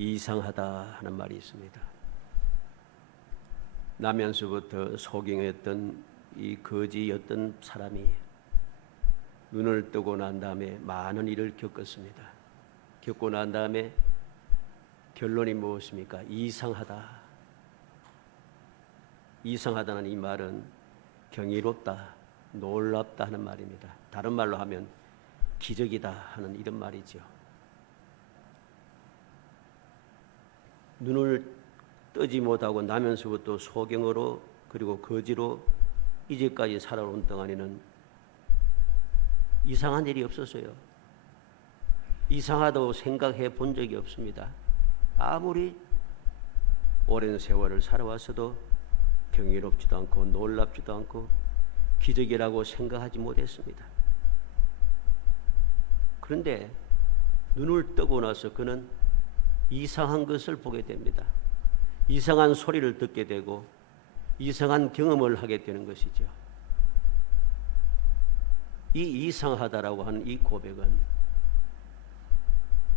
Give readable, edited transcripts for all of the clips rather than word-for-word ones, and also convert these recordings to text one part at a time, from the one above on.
이상하다 하는 말이 있습니다. 나면서부터 소경이었던 이 거지였던 사람이 눈을 뜨고 난 다음에 많은 일을 겪었습니다. 겪고 난 다음에 결론이 무엇입니까? 이상하다. 이상하다는 이 말은 경이롭다, 놀랍다 하는 말입니다. 다른 말로 하면 기적이다 하는 이런 말이죠. 눈을 뜨지 못하고 나면서부터 소경으로 그리고 거지로 이제까지 살아온 동안에는 이상한 일이 없었어요. 이상하다고 생각해 본 적이 없습니다. 아무리 오랜 세월을 살아왔어도 경이롭지도 않고 놀랍지도 않고 기적이라고 생각하지 못했습니다. 그런데 눈을 뜨고 나서 그는 이상한 것을 보게 됩니다. 이상한 소리를 듣게 되고 이상한 경험을 하게 되는 것이죠. 이 이상하다라고 하는 이 고백은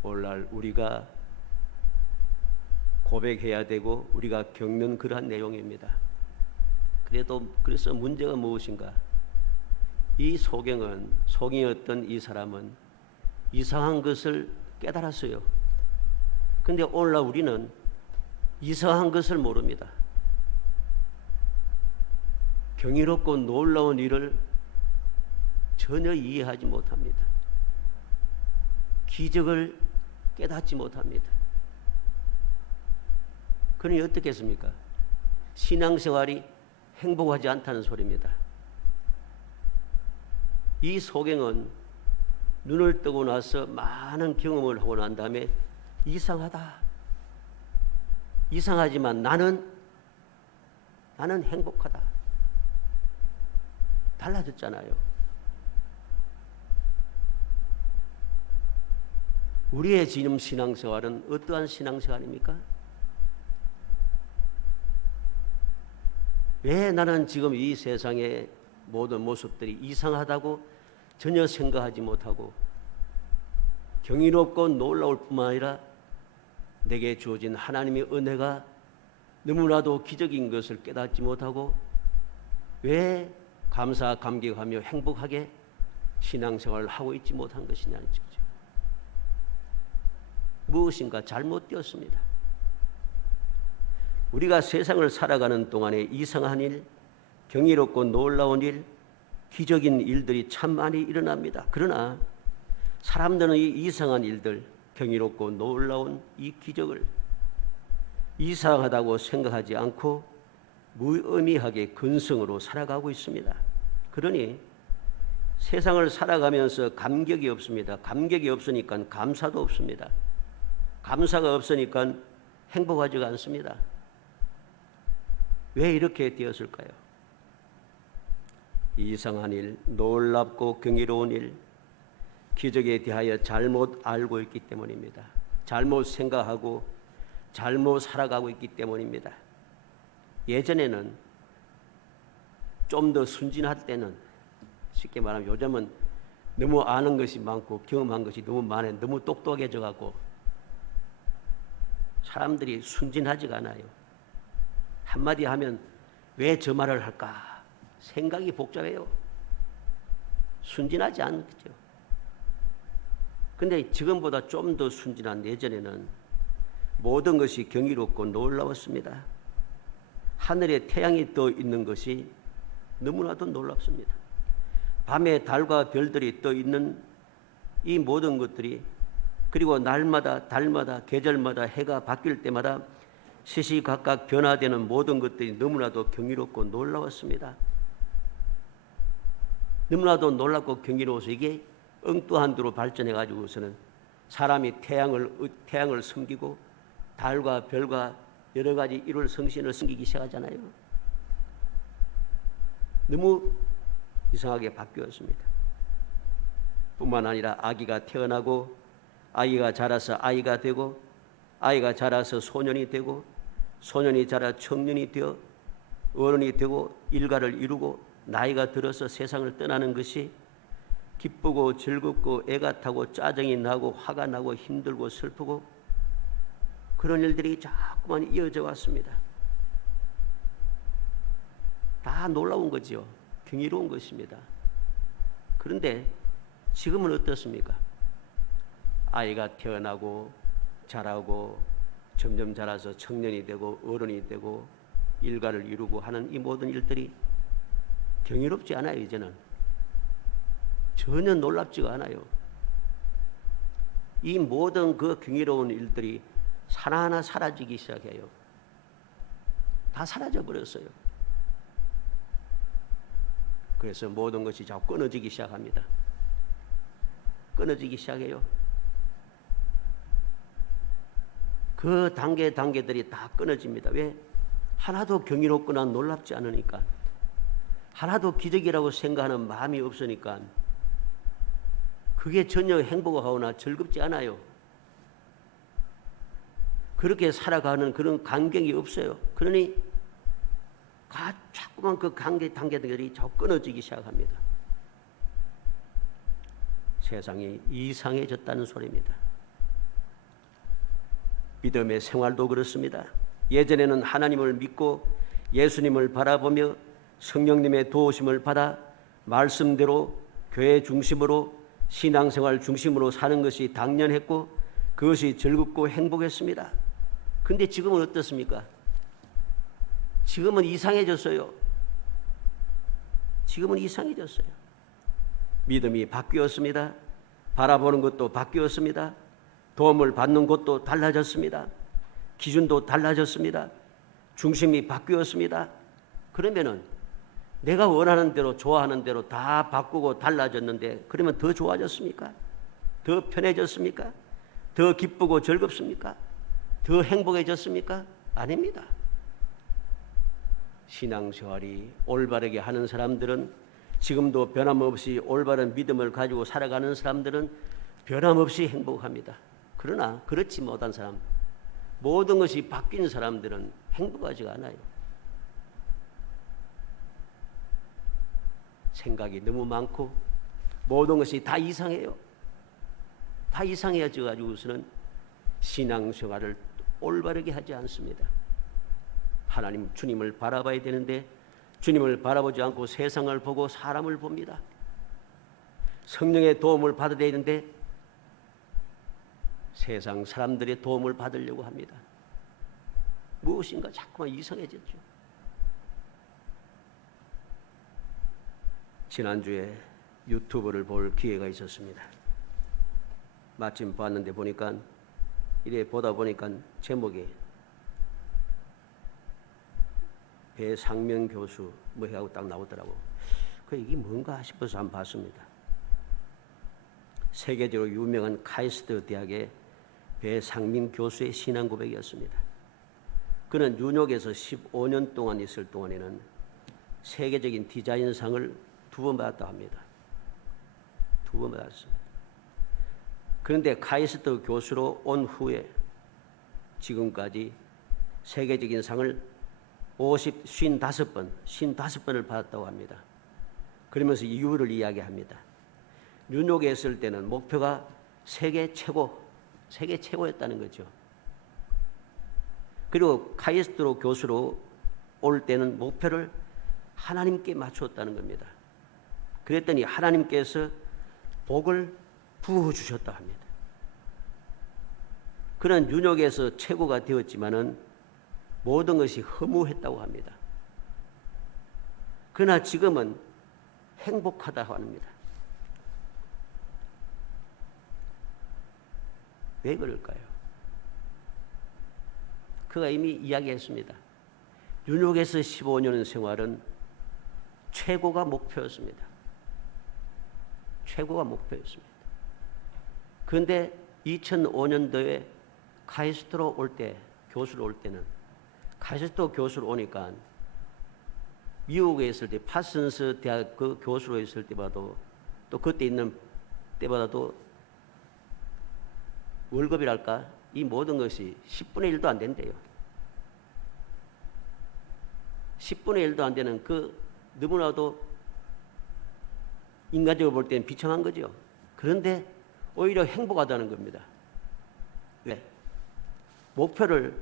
오늘날 우리가 고백해야 되고 우리가 겪는 그러한 내용입니다. 그래서 문제가 무엇인가? 이 소경이었던 이 사람은 이상한 것을 깨달았어요. 그런데 오늘날 우리는 이상한 것을 모릅니다. 경이롭고 놀라운 일을 전혀 이해하지 못합니다. 기적을 깨닫지 못합니다. 그러니 어떻게 했습니까? 신앙생활이 행복하지 않다는 소리입니다. 이 소경은 눈을 뜨고 나서 많은 경험을 하고 난 다음에 이상하다. 이상하지만 나는 행복하다. 달라졌잖아요. 우리의 지금 신앙생활은 어떠한 신앙생활입니까? 왜 나는 지금 이 세상의 모든 모습들이 이상하다고 전혀 생각하지 못하고 경이롭고 놀라울 뿐만 아니라 내게 주어진 하나님의 은혜가 너무나도 기적인 것을 깨닫지 못하고 왜 감사 감격하며 행복하게 신앙생활을 하고 있지 못한 것이냐는 거죠. 무엇인가 잘못되었습니다. 우리가 세상을 살아가는 동안에 이상한 일, 경이롭고 놀라운 일, 기적인 일들이 참 많이 일어납니다. 그러나 사람들은 이 이상한 일들, 경이롭고 놀라운 이 기적을 이상하다고 생각하지 않고 무의미하게 근성으로 살아가고 있습니다. 그러니 세상을 살아가면서 감격이 없습니다. 감격이 없으니까 감사도 없습니다. 감사가 없으니까 행복하지가 않습니다. 왜 이렇게 되었을까요? 이상한 일, 놀랍고 경이로운 일, 기적에 대하여 잘못 알고 있기 때문입니다. 잘못 생각하고 잘못 살아가고 있기 때문입니다. 예전에는 좀 더 순진할 때는, 쉽게 말하면 요즘은 너무 아는 것이 많고 경험한 것이 너무 많아요. 너무 똑똑해져 갖고 사람들이 순진하지가 않아요. 한마디 하면 왜 저 말을 할까? 생각이 복잡해요. 순진하지 않죠. 근데 지금보다 좀 더 순진한 예전에는 모든 것이 경이롭고 놀라웠습니다. 하늘에 태양이 떠 있는 것이 너무나도 놀랍습니다. 밤에 달과 별들이 떠 있는 이 모든 것들이, 그리고 날마다 달마다 계절마다 해가 바뀔 때마다 시시각각 변화되는 모든 것들이 너무나도 경이롭고 놀라웠습니다. 너무나도 놀랍고 경이로워서 이게 엉뚱한 데로 발전해 가지고서는 사람이 태양을 섬기고 달과 별과 여러 가지 일월 성신을 섬기기 시작하잖아요. 너무 이상하게 바뀌었습니다. 뿐만 아니라 아기가 태어나고 아이가 자라서 아이가 되고 아이가 자라서 소년이 되고 소년이 자라 청년이 되어 어른이 되고 일가를 이루고 나이가 들어서 세상을 떠나는 것이 기쁘고 즐겁고 애가 타고 짜증이 나고 화가 나고 힘들고 슬프고 그런 일들이 자꾸만 이어져 왔습니다. 다 놀라운 거죠. 경이로운 것입니다. 그런데 지금은 어떻습니까? 아이가 태어나고 자라고 점점 자라서 청년이 되고 어른이 되고 일가를 이루고 하는 이 모든 일들이 경이롭지 않아요. 이제는 전혀 놀랍지가 않아요. 이 모든 그 경이로운 일들이 하나하나 사라지기 시작해요. 다 사라져 버렸어요. 그래서 모든 것이 자꾸 끊어지기 시작합니다. 끊어지기 시작해요. 그 단계들이 다 끊어집니다. 왜? 하나도 경이롭거나 놀랍지 않으니까, 하나도 기적이라고 생각하는 마음이 없으니까 그게 전혀 행복하거나 즐겁지 않아요. 그렇게 살아가는 그런 간격이 없어요. 그러니 자꾸만 그 단계들이 자꾸 끊어지기 시작합니다. 세상이 이상해졌다는 소리입니다. 믿음의 생활도 그렇습니다. 예전에는 하나님을 믿고 예수님을 바라보며 성령님의 도우심을 받아 말씀대로 교회 중심으로 신앙생활 중심으로 사는 것이 당연했고 그것이 즐겁고 행복했습니다. 근데 지금은 어떻습니까? 지금은 이상해졌어요. 지금은 이상해졌어요. 믿음이 바뀌었습니다. 바라보는 것도 바뀌었습니다. 도움을 받는 것도 달라졌습니다. 기준도 달라졌습니다. 중심이 바뀌었습니다. 그러면은 내가 원하는 대로 좋아하는 대로 다 바꾸고 달라졌는데 그러면 더 좋아졌습니까? 더 편해졌습니까? 더 기쁘고 즐겁습니까? 더 행복해졌습니까? 아닙니다. 신앙생활이 올바르게 하는 사람들은 지금도 변함없이 올바른 믿음을 가지고 살아가는 사람들은 변함없이 행복합니다. 그러나 그렇지 못한 사람, 모든 것이 바뀐 사람들은 행복하지가 않아요. 생각이 너무 많고 모든 것이 다 이상해요. 다 이상해져가지고서는 신앙생활을 올바르게 하지 않습니다. 하나님 주님을 바라봐야 되는데 주님을 바라보지 않고 세상을 보고 사람을 봅니다. 성령의 도움을 받아야 되는데 세상 사람들의 도움을 받으려고 합니다. 무엇인가 자꾸만 이상해졌죠. 지난주에 유튜브를 볼 기회가 있었습니다. 마침 봤는데 보니까 이래 보다 보니까 제목이 배상명 교수 뭐 하고 딱 나오더라고. 그 이게 뭔가 싶어서 한번 봤습니다. 세계적으로 유명한 카이스트 대학의 배상민 교수의 신앙 고백이었습니다. 그는 뉴욕에서 15년 동안 있을 동안에는 세계적인 디자인상을 2번 받았다고 합니다. 2번 받았습니다. 그런데 카이스트 교수로 온 후에 지금까지 세계적인 상을 55번을 받았다고 합니다. 그러면서 이유를 이야기합니다. 뉴욕에 있을 때는 목표가 세계 최고였다는 거죠. 그리고 카이스트로 교수로 올 때는 목표를 하나님께 맞추었다는 겁니다. 그랬더니 하나님께서 복을 부어주셨다 합니다. 그는 뉴욕에서 최고가 되었지만은 모든 것이 허무했다고 합니다. 그러나 지금은 행복하다고 합니다. 왜 그럴까요? 그가 이미 이야기했습니다. 뉴욕에서 15년 생활은 최고가 목표였습니다. 최고가 목표였습니다. 그런데 2005년도에 카이스트로 올 때, 교수로 올 때는 카이스트 교수로 오니까 미국에 있을 때 파슨스 대학 그 교수로 있을 때봐도 또 그때 있는 때보다도 월급이랄까 이 모든 것이 10분의 1도 안 된대요. 10분의 1도 안 되는 그 너무나도 인간적으로 볼 때는 비참한 거죠. 그런데 오히려 행복하다는 겁니다. 왜? 목표를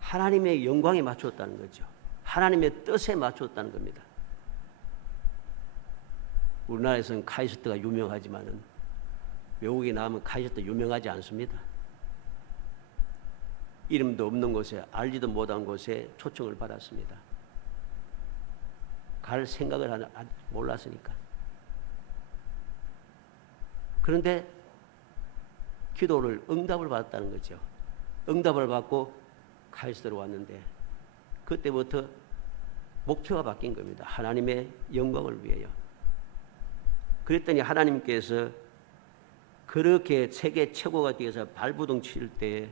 하나님의 영광에 맞췄다는 거죠. 하나님의 뜻에 맞췄다는 겁니다. 우리나라에서는 카이스트가 유명하지만은 외국에 나가면 카이스트 유명하지 않습니다. 이름도 없는 곳에, 알지도 못한 곳에 초청을 받았습니다. 갈 생각을 몰랐으니까. 그런데 기도를 응답을 받았다는 거죠. 응답을 받고 카이스트로 왔는데 그때부터 목표가 바뀐 겁니다. 하나님의 영광을 위하여. 그랬더니 하나님께서 그렇게 세계 최고가 되어서 발부둥 칠 때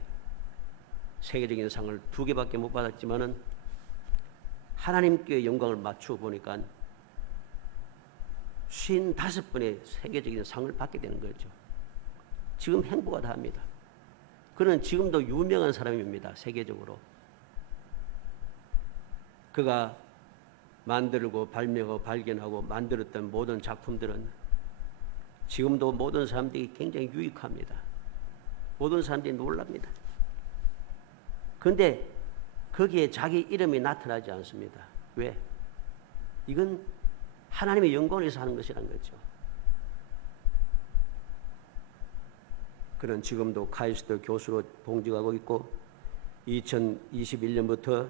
세계적인 상을 2개밖에 못 받았지만은 하나님께 영광을 맞추어 보니까 55번의 세계적인 상을 받게 되는 거죠. 지금 행보가 다합니다. 그는 지금도 유명한 사람입니다. 세계적으로. 그가 만들고 발명하고 발견하고 만들었던 모든 작품들은 지금도 모든 사람들이 굉장히 유익합니다. 모든 사람들이 놀랍니다. 그런데 거기에 자기 이름이 나타나지 않습니다. 왜? 이건 하나님의 영광을 위해서 하는 것이라는 거죠. 그는 지금도 카이스트 교수로 봉직하고 있고 2021년부터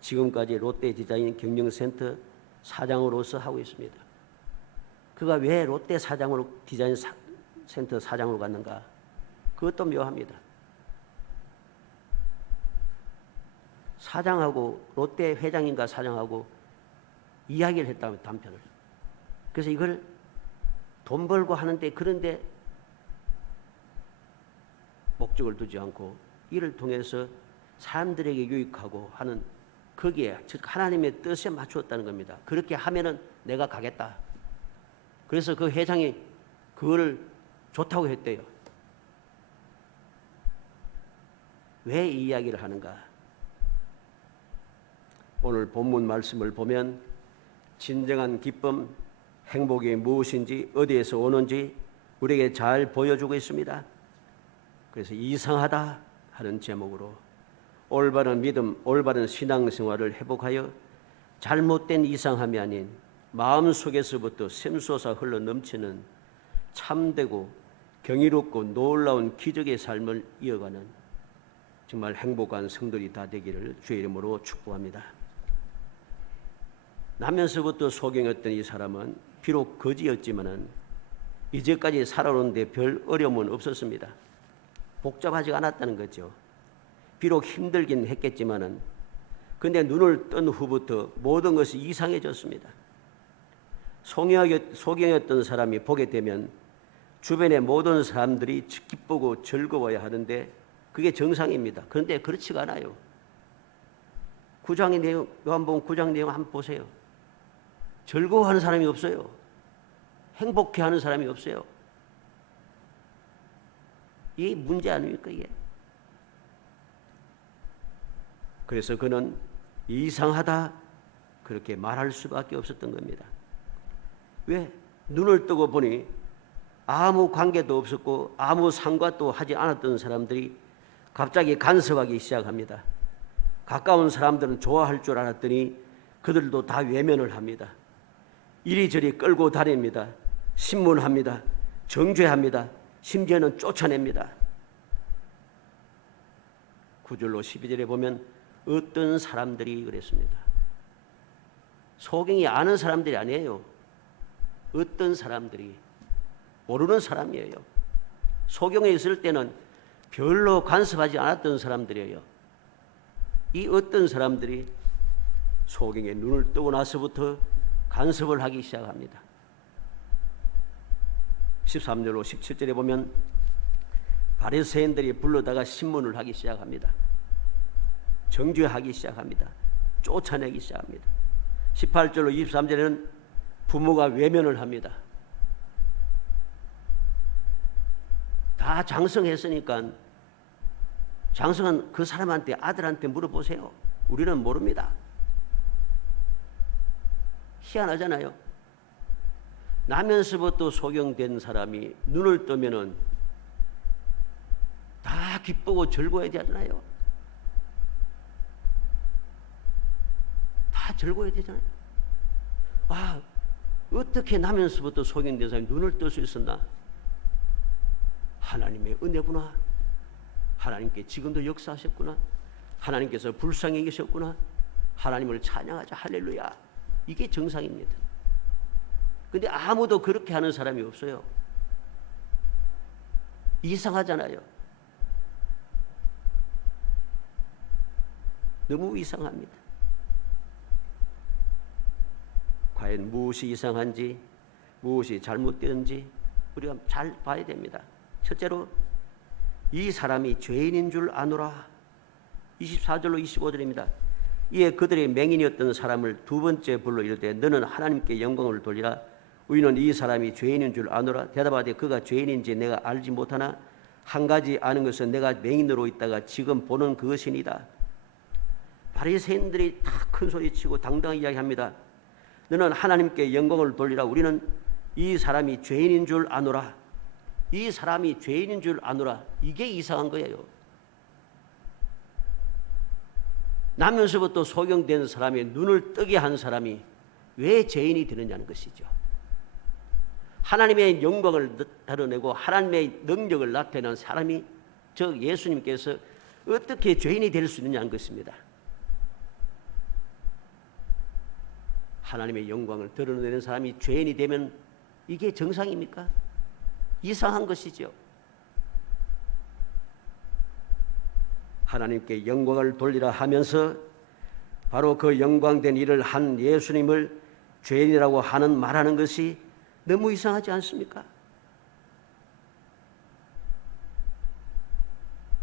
지금까지 롯데 디자인 경영센터 사장으로서 하고 있습니다. 그가 왜 롯데 사장으로 디자인 센터 사장으로 갔는가? 그것도 묘합니다. 사장하고 롯데 회장인가 사장하고 이야기를 했다면 단편을. 그래서 이걸 돈 벌고 하는데 그런데 목적을 두지 않고 이를 통해서 사람들에게 유익하고 하는 거기에 즉 하나님의 뜻에 맞추었다는 겁니다. 그렇게 하면은 내가 가겠다. 그래서 그 회장이 그거를 좋다고 했대요. 왜 이 이야기를 하는가? 오늘 본문 말씀을 보면 진정한 기쁨, 행복이 무엇인지 어디에서 오는지 우리에게 잘 보여주고 있습니다. 그래서 이상하다 하는 제목으로 올바른 믿음, 올바른 신앙생활을 회복하여 잘못된 이상함이 아닌 마음속에서부터 샘솟아 흘러 넘치는 참되고 경이롭고 놀라운 기적의 삶을 이어가는 정말 행복한 성도들이 다 되기를 주의 이름으로 축복합니다. 나면서부터 소경이었던 이 사람은 비록 거지였지만은 이제까지 살아오는데 별 어려움은 없었습니다. 복잡하지 않았다는 거죠. 비록 힘들긴 했겠지만은 근데 눈을 뜬 후부터 모든 것이 이상해졌습니다. 소경이었던 사람이 보게 되면 주변의 모든 사람들이 기쁘고 즐거워야 하는데 그게 정상입니다. 그런데 그렇지가 않아요. 요한복음 9장 내용 한번 보세요. 즐거워하는 사람이 없어요. 행복해하는 사람이 없어요. 이게 문제 아닙니까 이게? 그래서 그는 이상하다 그렇게 말할 수밖에 없었던 겁니다. 왜? 눈을 뜨고 보니 아무 관계도 없었고 아무 상관도 하지 않았던 사람들이 갑자기 간섭하기 시작합니다. 가까운 사람들은 좋아할 줄 알았더니 그들도 다 외면을 합니다. 이리저리 끌고 다닙니다. 신문합니다. 정죄합니다. 심지어는 쫓아냅니다. 9절로 12절에 보면 어떤 사람들이 그랬습니다. 소경이 아는 사람들이 아니에요. 어떤 사람들이 모르는 사람이에요. 소경에 있을 때는 별로 간섭하지 않았던 사람들이에요. 이 어떤 사람들이 소경에 눈을 뜨고 나서부터 간섭을 하기 시작합니다. 13절로 17절에 보면 바리새인들이 불러다가 신문을 하기 시작합니다. 정죄하기 시작합니다. 쫓아내기 시작합니다. 18절로 23절에는 부모가 외면을 합니다. 다 장성했으니까 장성한 그 사람한테 아들한테 물어보세요. 우리는 모릅니다. 희한하잖아요. 나면서부터 소경된 사람이 눈을 뜨면은 다 기쁘고 즐거워야 되잖아요. 즐거워야 되잖아요. 아, 어떻게 나면서부터 소경된 사람이 눈을 뜰 수 있었나? 하나님의 은혜구나. 하나님께 지금도 역사하셨구나. 하나님께서 불쌍히 계셨구나. 하나님을 찬양하자. 할렐루야. 이게 정상입니다. 근데 아무도 그렇게 하는 사람이 없어요. 이상하잖아요. 너무 이상합니다. 과연 무엇이 이상한지, 무엇이 잘못되는지 우리가 잘 봐야 됩니다. 첫째로 이 사람이 죄인인 줄 아노라. 24절로 25절입니다. 이에 그들의 맹인이었던 사람을 두 번째 불러 이르되 너는 하나님께 영광을 돌리라. 우리는 이 사람이 죄인인 줄 아노라. 대답하되 그가 죄인인지 내가 알지 못하나 한 가지 아는 것은 내가 맹인으로 있다가 지금 보는 그것이니이다. 바리새인들이 다 큰 소리치고 당당히 이야기합니다. 너는 하나님께 영광을 돌리라. 우리는 이 사람이 죄인인 줄 아노라. 이 사람이 죄인인 줄 아노라. 이게 이상한 거예요. 나면서부터 소경된 사람의 눈을 뜨게 한 사람이 왜 죄인이 되느냐는 것이죠. 하나님의 영광을 드러내고 하나님의 능력을 나타내는 사람이, 즉 예수님께서 어떻게 죄인이 될 수 있느냐는 것입니다. 하나님의 영광을 드러내는 사람이 죄인이 되면 이게 정상입니까? 이상한 것이죠. 하나님께 영광을 돌리라 하면서 바로 그 영광된 일을 한 예수님을 죄인이라고 말하는 것이 너무 이상하지 않습니까?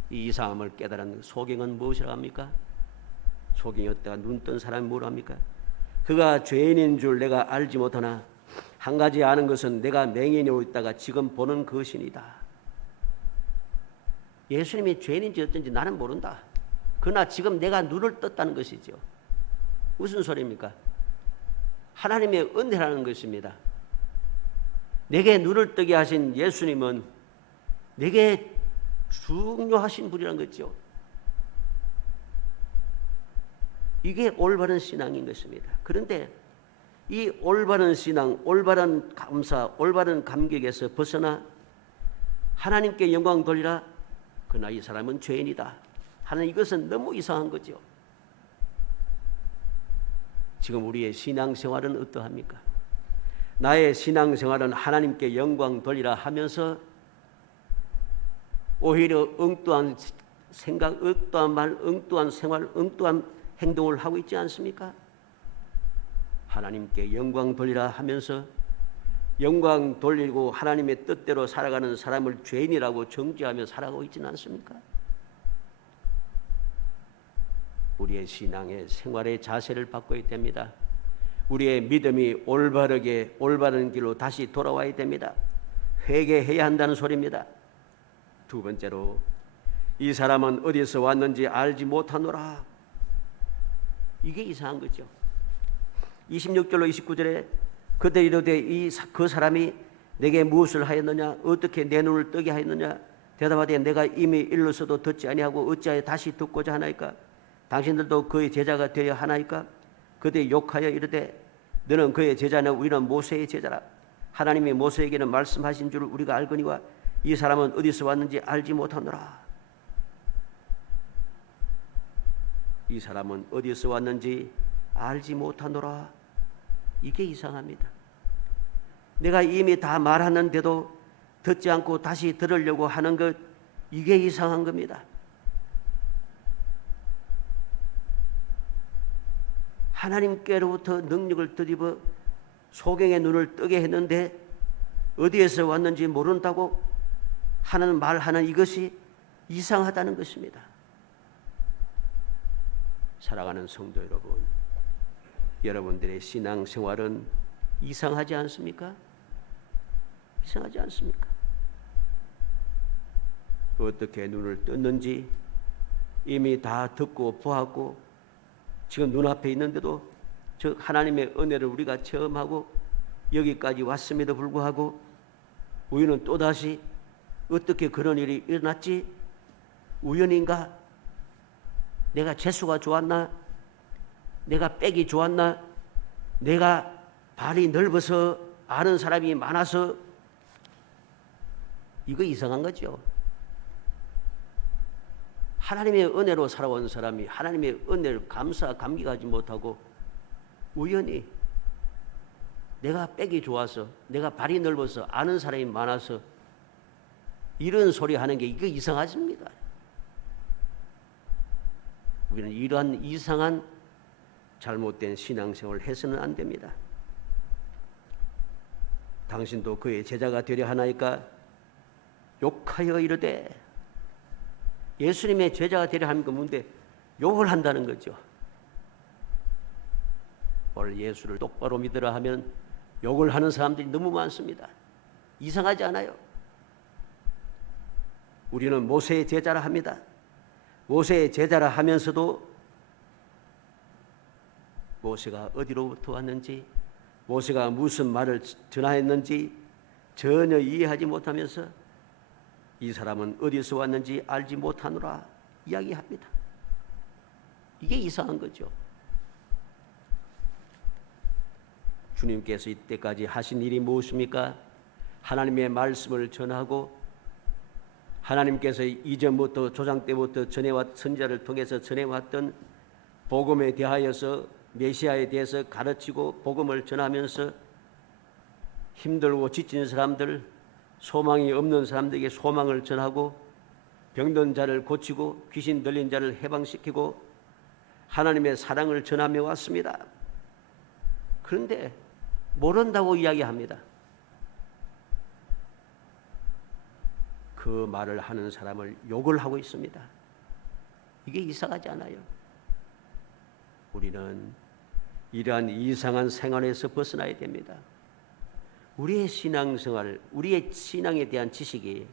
이 이상함을 깨달은 소경은 무엇이라 합니까? 소경이었다가 눈 뜬 사람이 뭐라 합니까? 그가 죄인인 줄 내가 알지 못하나 한 가지 아는 것은 내가 맹인이오 있다가 지금 보는 것이니이다. 예수님이 죄인인지 어쩐지 나는 모른다. 그러나 지금 내가 눈을 떴다는 것이죠. 무슨 소리입니까? 하나님의 은혜라는 것입니다. 내게 눈을 뜨게 하신 예수님은 내게 중요하신 분이라는 거죠. 이게 올바른 신앙인 것입니다. 그런데 이 올바른 신앙, 올바른 감사, 올바른 감격에서 벗어나 하나님께 영광 돌리라. 그러나 이 사람은 죄인이다 하는 이것은 너무 이상한 거죠. 지금 우리의 신앙생활은 어떠합니까? 나의 신앙생활은 하나님께 영광 돌리라 하면서 오히려 엉뚱한 생각, 엉뚱한 말, 엉뚱한 생활, 엉뚱한 행동을 하고 있지 않습니까? 하나님께 영광 돌리라 하면서 영광 돌리고 하나님의 뜻대로 살아가는 사람을 죄인이라고 정죄하며 살아가고 있지는 않습니까? 우리의 신앙의 생활의 자세를 바꿔야 됩니다. 우리의 믿음이 올바른 길로 다시 돌아와야 됩니다. 회개해야 한다는 소리입니다. 두 번째로 이 사람은 어디서 왔는지 알지 못하노라. 이게 이상한 거죠. 26절로 29절에 그들이 이르되 그 사람이 내게 무엇을 하였느냐? 어떻게 내 눈을 뜨게 하였느냐? 대답하되 내가 이미 일러서도 듣지 아니하고 어찌하여 다시 듣고자 하나이까? 당신들도 그의 제자가 되어야 하나이까? 그들이 욕하여 이르되 너는 그의 제자냐? 우리는 모세의 제자라. 하나님이 모세에게는 말씀하신 줄 우리가 알거니와 이 사람은 어디서 왔는지 알지 못하노라. 이 사람은 어디서 왔는지 알지 못하노라. 이게 이상합니다. 내가 이미 다 말하는데도 듣지 않고 다시 들으려고 하는 것, 이게 이상한 겁니다. 하나님께로부터 능력을 드리고 소경의 눈을 뜨게 했는데 어디에서 왔는지 모른다고 말하는 이것이 이상하다는 것입니다. 사랑하는 성도 여러분, 여러분들의 신앙생활은 이상하지 않습니까? 이상하지 않습니까? 어떻게 눈을 떴는지 이미 다 듣고 보았고 지금 눈앞에 있는데도 저 하나님의 은혜를 우리가 체험하고 여기까지 왔음에도 불구하고 우리는 또다시 어떻게 그런 일이 일어났지? 우연인가? 내가 재수가 좋았나? 내가 빽이 좋았나? 내가 발이 넓어서 아는 사람이 많아서? 이거 이상한 거죠. 하나님의 은혜로 살아온 사람이 하나님의 은혜를 감기하지 못하고 우연히 내가 빽이 좋아서, 내가 발이 넓어서, 아는 사람이 많아서 이런 소리 하는 게 이거 이상하십니다. 우리는 이러한 이상한 잘못된 신앙생활을 해서는 안 됩니다. 당신도 그의 제자가 되려 하나이까? 욕하여 이르되, 예수님의 제자가 되려 하는 건 뭔데 욕을 한다는 거죠. 오늘 예수를 똑바로 믿으라 하면 욕을 하는 사람들이 너무 많습니다. 이상하지 않아요? 우리는 모세의 제자라 합니다. 모세의 제자라 하면서도 모세가 어디로부터 왔는지, 모세가 무슨 말을 전하였는지 전혀 이해하지 못하면서 이 사람은 어디서 왔는지 알지 못하노라 이야기합니다. 이게 이상한 거죠. 주님께서 이때까지 하신 일이 무엇입니까? 하나님의 말씀을 전하고 하나님께서 이전부터 조상 때부터 선지자를 통해서 전해왔던 복음에 대하여서 메시아에 대해서 가르치고 복음을 전하면서 힘들고 지친 사람들, 소망이 없는 사람들에게 소망을 전하고 병든 자를 고치고 귀신 들린 자를 해방시키고 하나님의 사랑을 전하며 왔습니다. 그런데 모른다고 이야기합니다. 그 말을 하는 사람을 욕을 하고 있습니다. 이게 이상하지 않아요? 우리는 이러한 이상한 생활에서 벗어나야 됩니다. 우리의 신앙생활, 우리의 신앙에 대한 지식이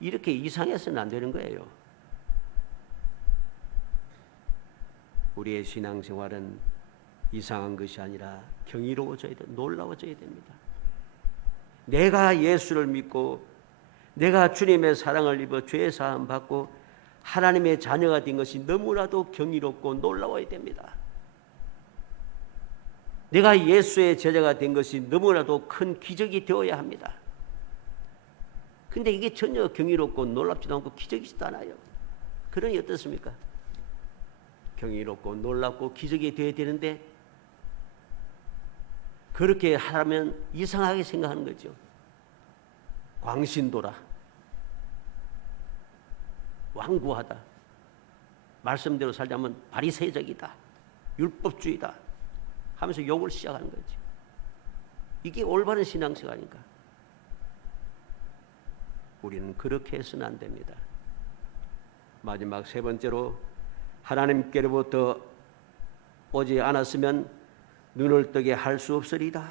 이렇게 이상해서는 안 되는 거예요. 우리의 신앙생활은 이상한 것이 아니라 경이로워져야 돼, 놀라워져야 됩니다. 내가 예수를 믿고 내가 주님의 사랑을 입어 죄 사함 받고 하나님의 자녀가 된 것이 너무나도 경이롭고 놀라워야 됩니다. 내가 예수의 제자가 된 것이 너무나도 큰 기적이 되어야 합니다. 근데 이게 전혀 경이롭고 놀랍지도 않고 기적이지도 않아요. 그러니 어떻습니까? 경이롭고 놀랍고 기적이 되어야 되는데 그렇게 하면 이상하게 생각하는 거죠. 광신도라, 완고하다, 말씀대로 살자면 바리새적이다, 율법주의다 하면서 욕을 시작하는 거죠. 이게 올바른 신앙생활인가? 우리는 그렇게 해서는 안 됩니다. 마지막 세 번째로, 하나님께로부터 오지 않았으면 눈을 뜨게 할 수 없으리다.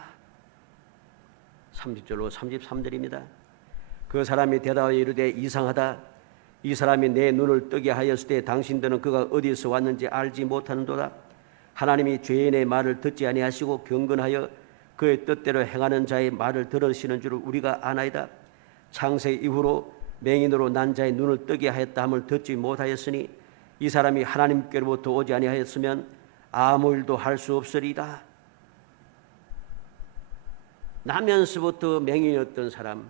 30절로 33절입니다. 그 사람이 대답하여 이르되 이상하다. 이 사람이 내 눈을 뜨게 하였을 때 당신들은 그가 어디서 왔는지 알지 못하는도다. 하나님이 죄인의 말을 듣지 아니하시고 경건하여 그의 뜻대로 행하는 자의 말을 들으시는 줄을 우리가 아나이다. 창세 이후로 맹인으로 난 자의 눈을 뜨게 하였다 함을 듣지 못하였으니 이 사람이 하나님께로부터 오지 아니하였으면 아무 일도 할 수 없으리다. 나면서부터 맹인이었던 사람,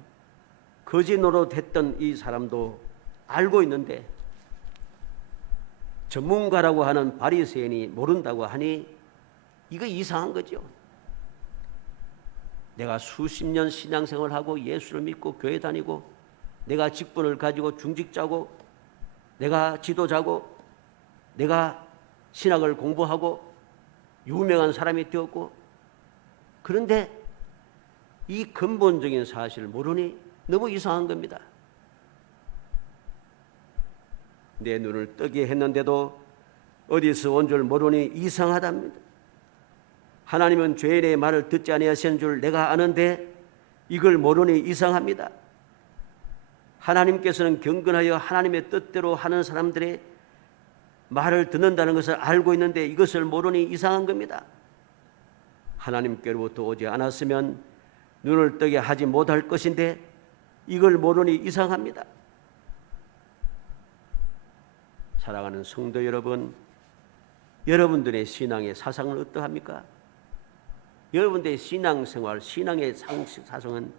거짓 노릇했던 이 사람도 알고 있는데 전문가라고 하는 바리새인이 모른다고 하니 이거 이상한 거죠. 내가 수십 년 신앙생활하고 예수를 믿고 교회 다니고 내가 직분을 가지고 중직자고 내가 지도자고 내가 신학을 공부하고 유명한 사람이 되었고 그런데 이 근본적인 사실을 모르니 너무 이상한 겁니다. 내 눈을 뜨게 했는데도 어디서 온 줄 모르니 이상하답니다. 하나님은 죄인의 말을 듣지 아니하시는 줄 내가 아는데 이걸 모르니 이상합니다. 하나님께서는 경건하여 하나님의 뜻대로 하는 사람들의 말을 듣는다는 것을 알고 있는데 이것을 모르니 이상한 겁니다. 하나님께로부터 오지 않았으면 눈을 뜨게 하지 못할 것인데 이걸 모르니 이상합니다. 사랑하는 성도 여러분, 여러분들의 신앙의 사상은 어떠합니까? 여러분들의 신앙생활, 신앙의 사상은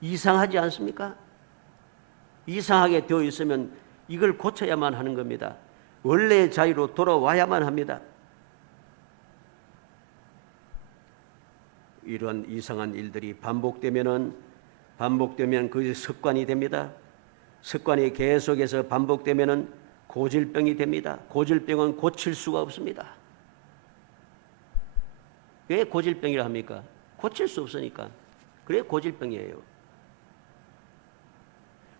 이상하지 않습니까? 이상하게 되어 있으면 이걸 고쳐야만 하는 겁니다. 원래의 자유로 돌아와야만 합니다. 이런 이상한 일들이 반복되면 그것이 습관이 됩니다. 습관이 계속해서 반복되면 고질병이 됩니다. 고질병은 고칠 수가 없습니다. 왜 고질병이라 합니까? 고칠 수 없으니까. 그래 고질병이에요.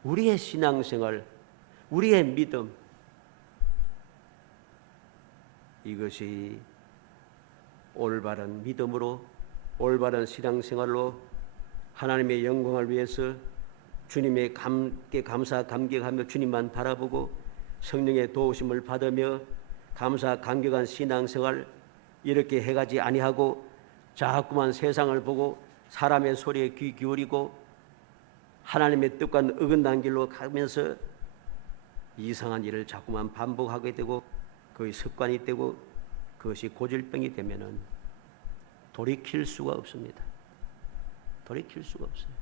우리의 신앙생활, 우리의 믿음, 이것이 올바른 믿음으로, 올바른 신앙생활로 하나님의 영광을 위해서 주님의 감사 감격하며 주님만 바라보고 성령의 도우심을 받으며 감사 감격한 신앙생활 이렇게 해가지 아니하고 자꾸만 세상을 보고 사람의 소리에 귀 기울이고 하나님의 뜻과는 어긋난 길로 가면서 이상한 일을 자꾸만 반복하게 되고 그의 습관이 되고 그것이 고질병이 되면은 돌이킬 수가 없습니다. 돌이킬 수가 없어요.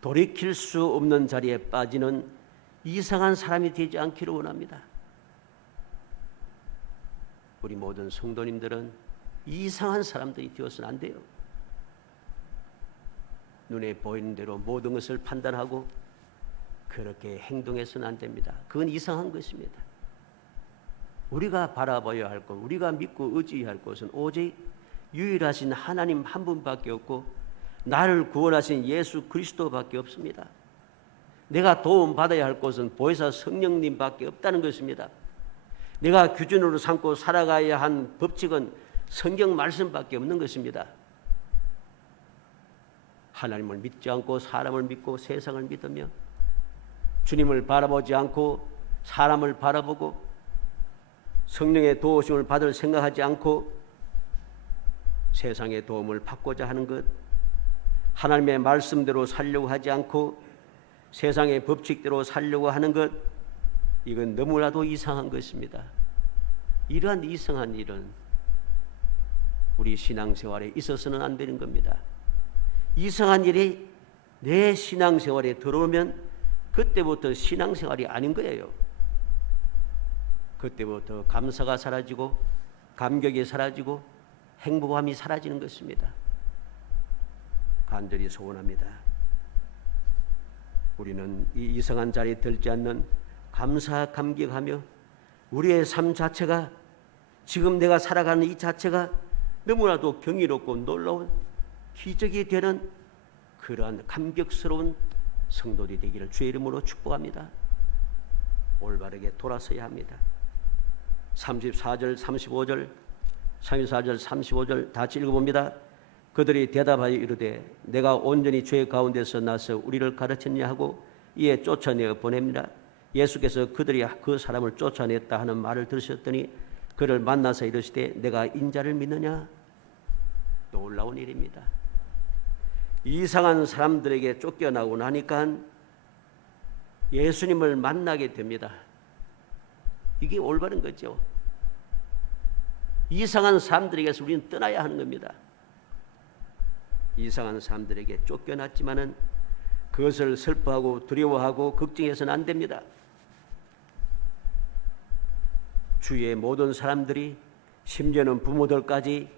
돌이킬 수 없는 자리에 빠지는 이상한 사람이 되지 않기를 원합니다. 우리 모든 성도님들은 이상한 사람들이 되어서는 안 돼요. 눈에 보이는 대로 모든 것을 판단하고 그렇게 행동해서는 안 됩니다. 그건 이상한 것입니다. 우리가 바라봐야 할 것, 우리가 믿고 의지할 것은 오직 유일하신 하나님 한 분밖에 없고 나를 구원하신 예수 그리스도밖에 없습니다. 내가 도움받아야 할 것은 보혜사 성령님밖에 없다는 것입니다. 내가 기준으로 삼고 살아가야 한 법칙은 성경 말씀밖에 없는 것입니다. 하나님을 믿지 않고 사람을 믿고 세상을 믿으며 주님을 바라보지 않고 사람을 바라보고 성령의 도우심을 받을 생각하지 않고 세상의 도움을 받고자 하는 것, 하나님의 말씀대로 살려고 하지 않고 세상의 법칙대로 살려고 하는 것, 이건 너무나도 이상한 것입니다. 이러한 이상한 일은 우리 신앙생활에 있어서는 안 되는 겁니다. 이상한 일이 내 신앙생활에 들어오면 그때부터 신앙생활이 아닌 거예요. 그때부터 감사가 사라지고 감격이 사라지고 행복함이 사라지는 것입니다. 간절히 소원합니다. 우리는 이 이상한 자리에 들지 않는 감사 감격하며 우리의 삶 자체가 지금 내가 살아가는 이 자체가 너무나도 경이롭고 놀라운 기적이 되는 그러한 감격스러운 성도들이 되기를 주의 이름으로 축복합니다. 올바르게 돌아서야 합니다. 34절 35절 34절 35절 다 읽어봅니다. 그들이 대답하여 이르되 내가 온전히 죄 가운데서 나서 우리를 가르쳤냐 하고 이에 쫓아내어 보냅니다. 예수께서 그들이 그 사람을 쫓아냈다 하는 말을 들으셨더니 그를 만나서 이르시되 내가 인자를 믿느냐. 놀라운 일입니다. 이상한 사람들에게 쫓겨나고 나니까 예수님을 만나게 됩니다. 이게 올바른 거죠. 이상한 사람들에게서 우리는 떠나야 하는 겁니다. 이상한 사람들에게 쫓겨났지만은 그것을 슬퍼하고 두려워하고 걱정해서는 안 됩니다. 주위의 모든 사람들이 심지어는 부모들까지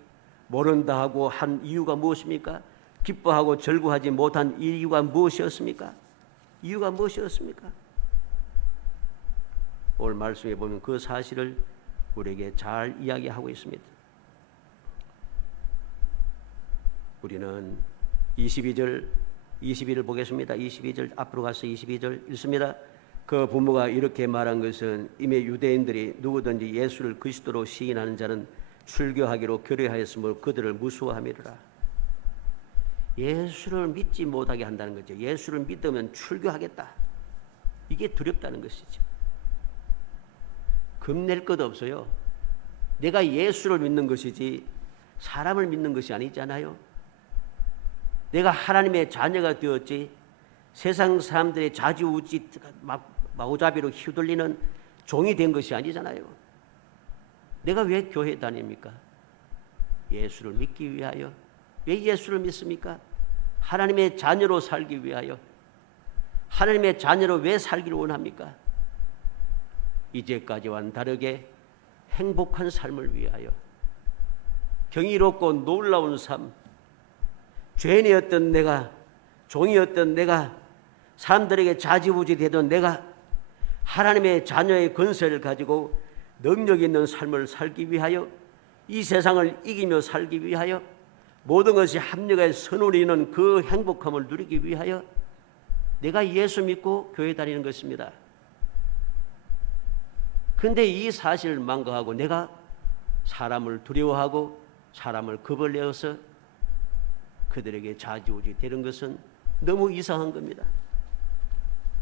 모른다 하고 한 이유가 무엇입니까? 기뻐하고 절구하지 못한 이유가 무엇이었습니까? 이유가 무엇이었습니까? 오늘 말씀에 보면 그 사실을 우리에게 잘 이야기하고 있습니다. 우리는 22절 22를 보겠습니다. 22절 앞으로 가서 22절 읽습니다. 그 부모가 이렇게 말한 것은 이미 유대인들이 누구든지 예수를 그리스도로 시인하는 자는 출교하기로 결의하였으므로 그들을 무수함이라. 예수를 믿지 못하게 한다는 거죠. 예수를 믿으면 출교하겠다. 이게 두렵다는 것이죠. 겁낼 것 없어요. 내가 예수를 믿는 것이지 사람을 믿는 것이 아니잖아요. 내가 하나님의 자녀가 되었지 세상 사람들의 좌지우지 마구잡이로 휘둘리는 종이 된 것이 아니잖아요. 내가 왜 교회 다닙니까? 예수를 믿기 위하여. 왜 예수를 믿습니까? 하나님의 자녀로 살기 위하여. 하나님의 자녀로 왜 살기를 원합니까? 이제까지와는 다르게 행복한 삶을 위하여. 경이롭고 놀라운 삶. 죄인이었던 내가, 종이었던 내가, 사람들에게 좌지우지 되던 내가 하나님의 자녀의 권세를 가지고 능력 있는 삶을 살기 위하여, 이 세상을 이기며 살기 위하여, 모든 것이 합력의 선을 이루는 그 행복함을 누리기 위하여 내가 예수 믿고 교회 다니는 것입니다. 그런데 이 사실을 망각하고 내가 사람을 두려워하고 사람을 겁을 내어서 그들에게 좌지우지 되는 것은 너무 이상한 겁니다.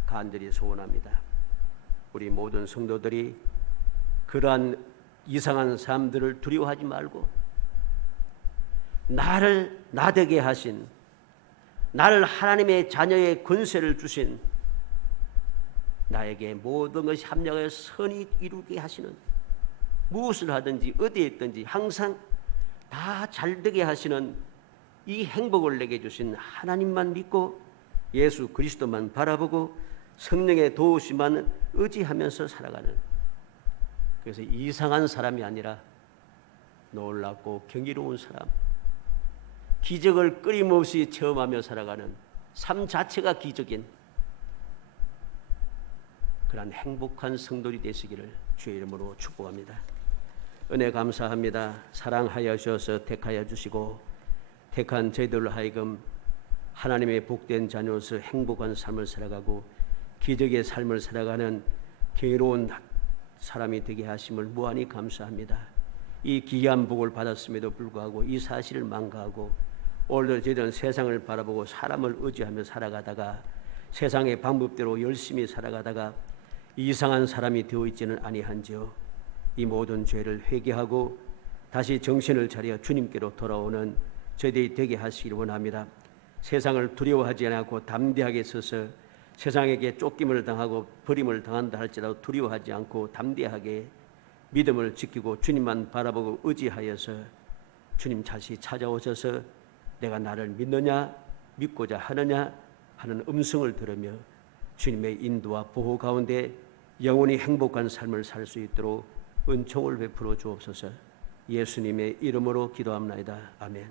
간절히 소원합니다. 우리 모든 성도들이 그러한 이상한 사람들을 두려워하지 말고 나를 나되게 하신, 나를 하나님의 자녀의 권세를 주신, 나에게 모든 것이 합력하여 선이 이루게 하시는, 무엇을 하든지 어디에 있든지 항상 다 잘되게 하시는 이 행복을 내게 주신 하나님만 믿고 예수 그리스도만 바라보고 성령의 도우심만 의지하면서 살아가는, 그래서 이상한 사람이 아니라 놀랍고 경이로운 사람, 기적을 끊임없이 체험하며 살아가는 삶 자체가 기적인 그런 행복한 성도들이 되시기를 주의 이름으로 축복합니다. 은혜 감사합니다. 사랑하여 주셔서 택하여 주시고 택한 저희들로 하여금 하나님의 복된 자녀로서 행복한 삶을 살아가고 기적의 삶을 살아가는 경이로운 사람이 되게 하심을 무한히 감사합니다. 이 귀한 복을 받았음에도 불구하고 이 사실을 망각하고 오늘도 저희들은 세상을 바라보고 사람을 의지하며 살아가다가 세상의 방법대로 열심히 살아가다가 이상한 사람이 되어 있지는 아니한지요. 이 모든 죄를 회개하고 다시 정신을 차려 주님께로 돌아오는 저희들이 되게 하시기를 원합니다. 세상을 두려워하지 않고 담대하게 서서 세상에게 쫓김을 당하고 버림을 당한다 할지라도 두려워하지 않고 담대하게 믿음을 지키고 주님만 바라보고 의지하여서 주님 다시 찾아오셔서 내가 나를 믿느냐 믿고자 하느냐 하는 음성을 들으며 주님의 인도와 보호 가운데 영원히 행복한 삶을 살 수 있도록 은총을 베풀어 주옵소서. 예수님의 이름으로 기도합나이다. 아멘.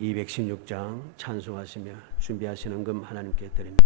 216장 찬송하시며 준비하시는 금 하나님께 드립니다.